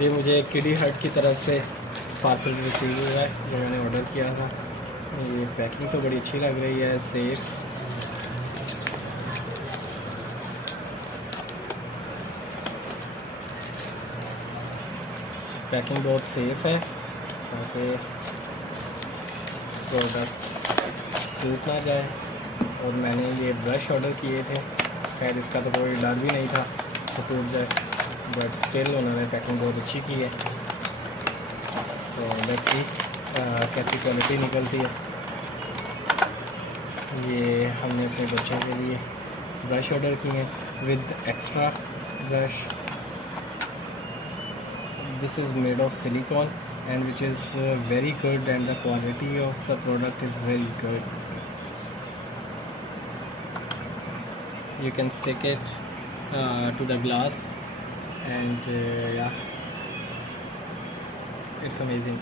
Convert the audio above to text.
ये मुझे किडी हट की तरफ से पार्सल रिसीव हुआ है जो मैंने ऑर्डर किया था। ये पैकिंग तो बड़ी अच्छी लग रही है, सेफ़। पैकिंग बहुत सेफ़ है ताकि प्रोडक्ट टूट ना जाए। और मैंने ये ब्रश ऑर्डर किए थे, खैर इसका तो कोई डर भी नहीं था तो टूट जाए, बट स्टिल उन्होंने पैकिंग बहुत अच्छी की है। तो लेट्स सी कैसी क्वालिटी निकलती है। ये हमने अपने बच्चों के लिए ब्रश ऑर्डर किए हैं with extra brush. This is made of silicon and which is very good, and the quality of the product is very good. You can stick it to the glass and yeah, it's amazing.